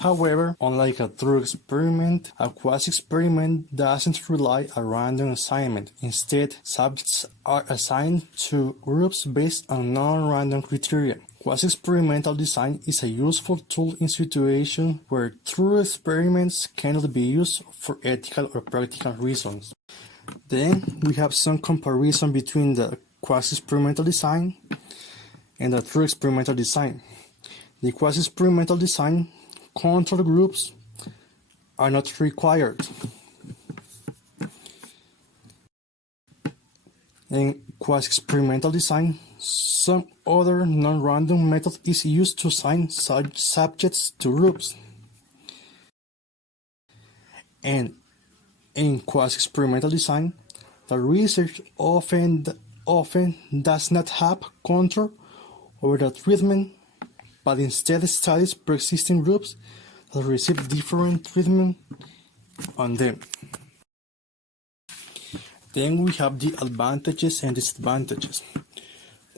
However, unlike a true experiment, a quasi-experiment doesn't rely on random assignment. Instead, subjects are assigned to groups based on non-random criteria. Quasi-experimental design is a useful tool in situations where true experiments cannot be used for ethical or practical reasons. Then we have some comparison between the quasi-experimental design and the true experimental design. The quasi-experimental design control groups are not required. In quasi-experimental design, some other non-random method is used to assign subjects to groups. And in quasi-experimental design, the research often does not have control over the treatment, but instead studies pre-existing groups that receive different treatment on them. Then we have the advantages and disadvantages.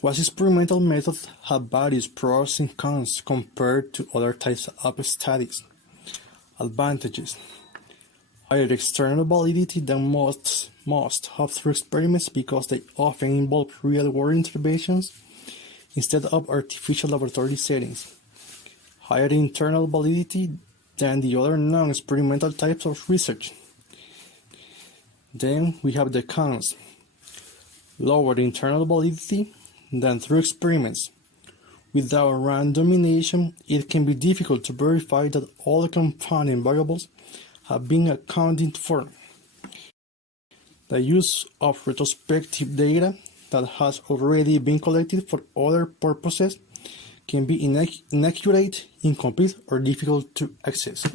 Quasi-experimental methods have various pros and cons compared to other types of studies. Advantages: higher external validity than most of true experiments because they often involve real-world interventions instead of artificial laboratory settings. Higher internal validity than the other non-experimental types of research. Then we have the cons. Lower internal validity than through experiments. Without randomization, it can be difficult to verify that all the confounding variables have been accounted for. The use of retrospective data that has already been collected for other purposes can be inaccurate, incomplete, or difficult to access.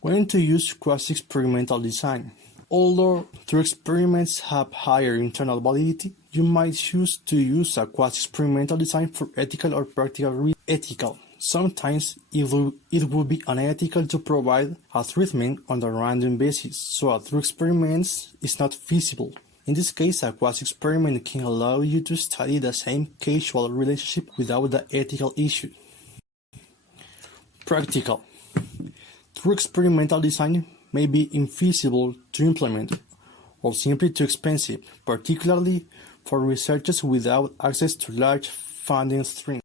When to use quasi-experimental design? Although true experiments have higher internal validity, you might choose to use a quasi-experimental design for ethical or practical reasons. Sometimes it would be unethical to provide a treatment on a random basis, so a true experiment is not feasible. In this case, a quasi-experiment can allow you to study the same causal relationship without the ethical issue. Practical. True experimental design may be infeasible to implement or simply too expensive, particularly for researchers without access to large funding streams.